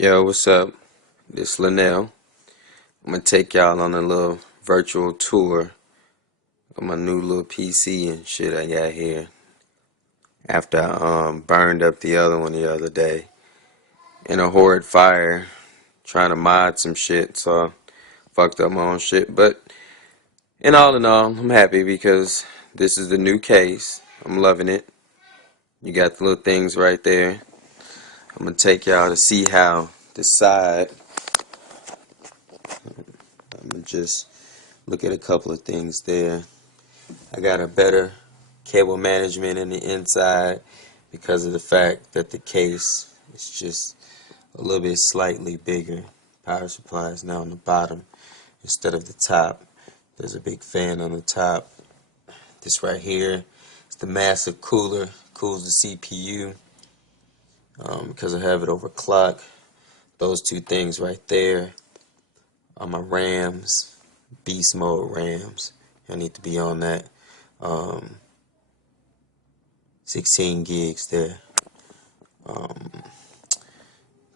Yo, what's up? This Linnell. I'm gonna take y'all on a little virtual tour of my new little PC and shit I got here. After I burned up the other one the other day in a horrid fire trying to mod some shit, so I fucked up my own shit. But in all, I'm happy because this is the new case. I'm loving it. You got the little things right there. I'm gonna take y'all to see how the side. I'm gonna just look at a couple of things there. I got a better cable management in the inside because of the fact that the case is just a little bit slightly bigger. Power supply is now on the bottom instead of the top. There's a big fan on the top. This right here is the massive cooler. Cools the CPU because I have it overclocked. Those two things right there are my RAMs, beast mode RAMs. I need to be on that. 16 gigs there.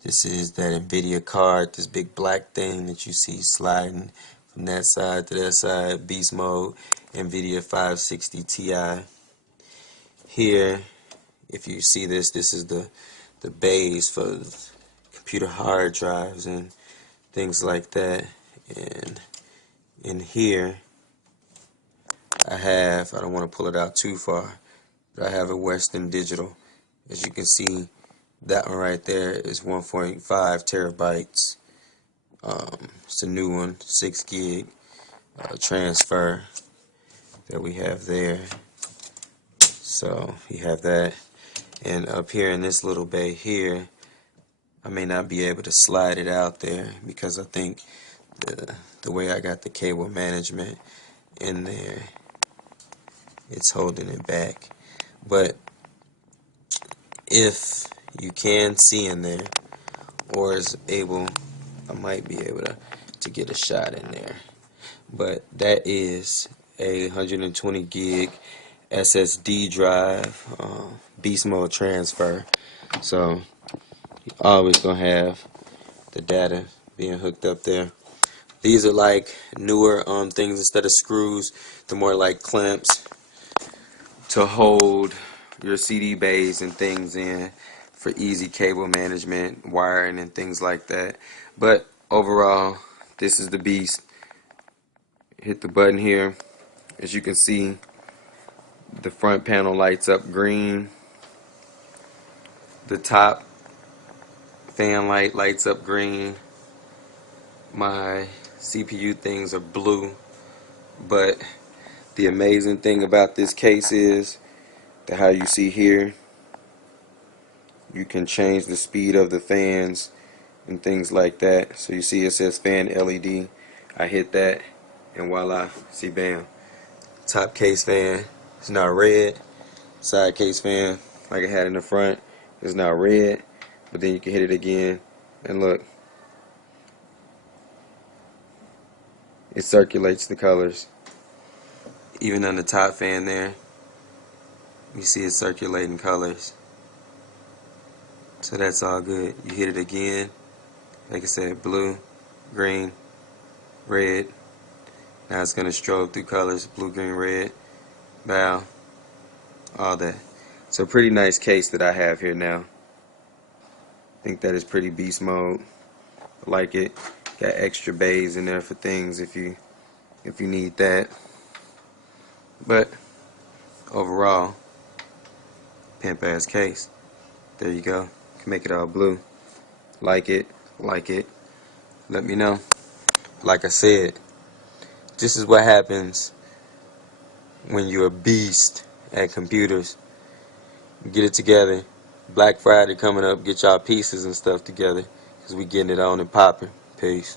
This is that Nvidia card, this big black thing that you see sliding from that side to that side. Beast mode, Nvidia 560 Ti. Here, if you see this, this is the bays for computer hard drives and things like that. And in here, I don't want to pull it out too far, but I have a Western Digital. As you can see, that one right there is 1.5 terabytes. It's a new one, 6 gig transfer that we have there. So you have that. And up here in this little bay here, I may not be able to slide it out there because I think the way I got the cable management in there, it's holding it back. But if you can see in there, or is able, I might be able to get a shot in there. But that is a 120 gig SSD drive, beast mode transfer. So you always gonna have the data being hooked up there. These are like newer things. Instead of screws, they're more like clamps to hold your CD bays and things in for easy cable management, wiring, and things like that. But overall, this is the beast. Hit the button here. As you can see, the front panel lights up green. The top fan light lights up green. My CPU things are blue. But the amazing thing about this case is that how you see here, you can change the speed of the fans and things like that. So you see it says fan LED. I hit that and voila, see, bam. Top case fan is now red. Side case fan, like I had in the front, is now red. But then you can hit it again and look, it circulates the colors. Even on the top fan there, you see it circulating colors. So that's all good. You hit it again, like I said, blue, green, red. Now it's going to strobe through colors, blue, green, red, bow, all that. So pretty nice case that I have here now. I think that is pretty beast mode. I like it. Got extra bays in there for things if you need that. But overall, pimp ass case. There you go. Can make it all blue. Like it. Let me know. Like I said, this is what happens when you're a beast at computers. Get it together. Black Friday coming up. Get y'all pieces and stuff together, because we getting it on and popping. Peace.